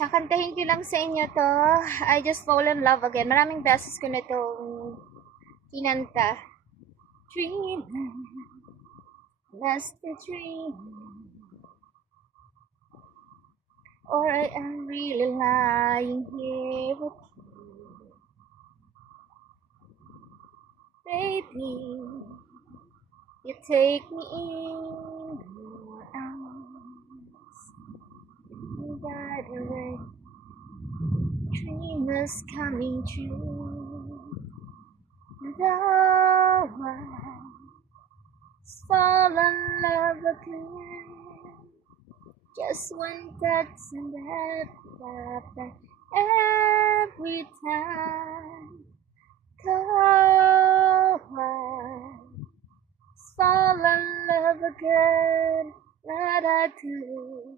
Kakantahin ko lang sa inyo to. I just fall in love again. Maraming beses ko na itong kinanta. Dream, that's the dream. Or I am really lying here with you. Baby, you take me in your arms. By the way, dream is coming true. Though I fall in love again, just one touch and that happen every time. Though I fall in love again, what I do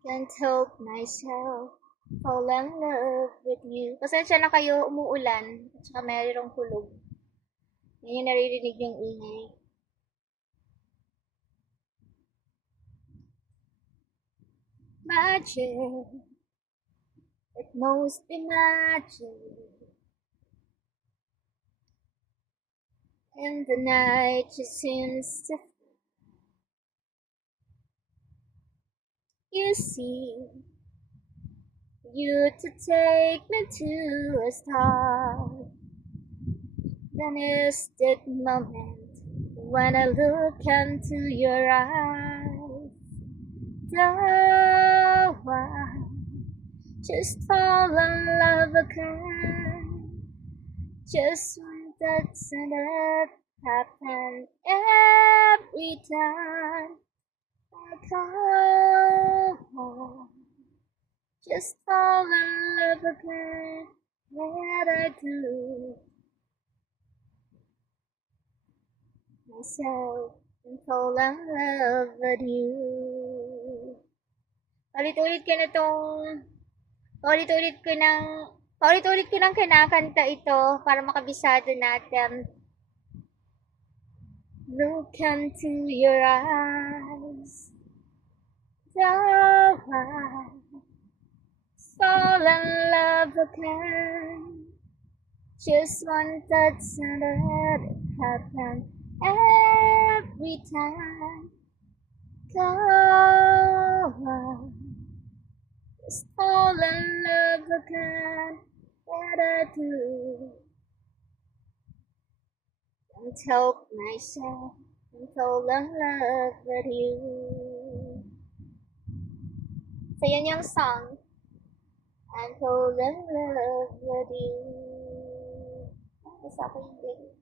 can't help myself. Fall in love with you. Pasensya na kayo, umuulan. At saka mayroong kulog. Yan yung naririnig yung ingay. Magic. It must be magic. And the night just seems to... You see, you to take me to a star. Then is that moment when I look into your eyes. Though I just fall in love again, just one that's and it happens every time. I go, just fall in love again, what I do myself and fall in love with you. Paulit-ulit ko na tong paulit-ulit ko nang kinakanta ito para makabisado natin. Look into your eyes. Though I fall in love again, just one touch and it happens every time. Go on, just fall in love again. What I do can't help myself and fall in love with you. So yan yung song. I'm fall in love with you. Isa ko yung din.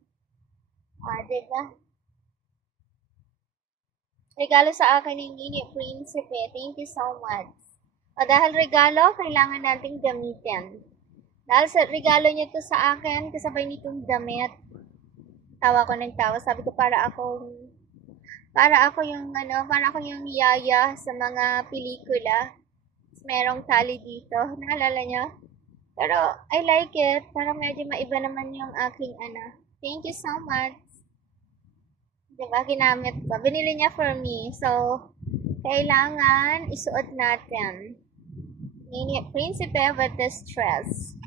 Diba? Regalo sa akin ng Nini Prinsipe. Thank you so much. Dahil regalo, kailangan nating gamitin. Dahil sa regalo niya to sa akin, kasabay nitong damit. Tawa ko ng tawa. Sabi ko para ako yung yaya sa mga pelikula. Merong tali dito. Naalala niyo? Pero I like it. Parang medyo maiba naman yung aking Thank you so much. Diba? Ginamit ko. Binili niya for me. So, kailangan isuot natin. Nini Prinsipe with this dress.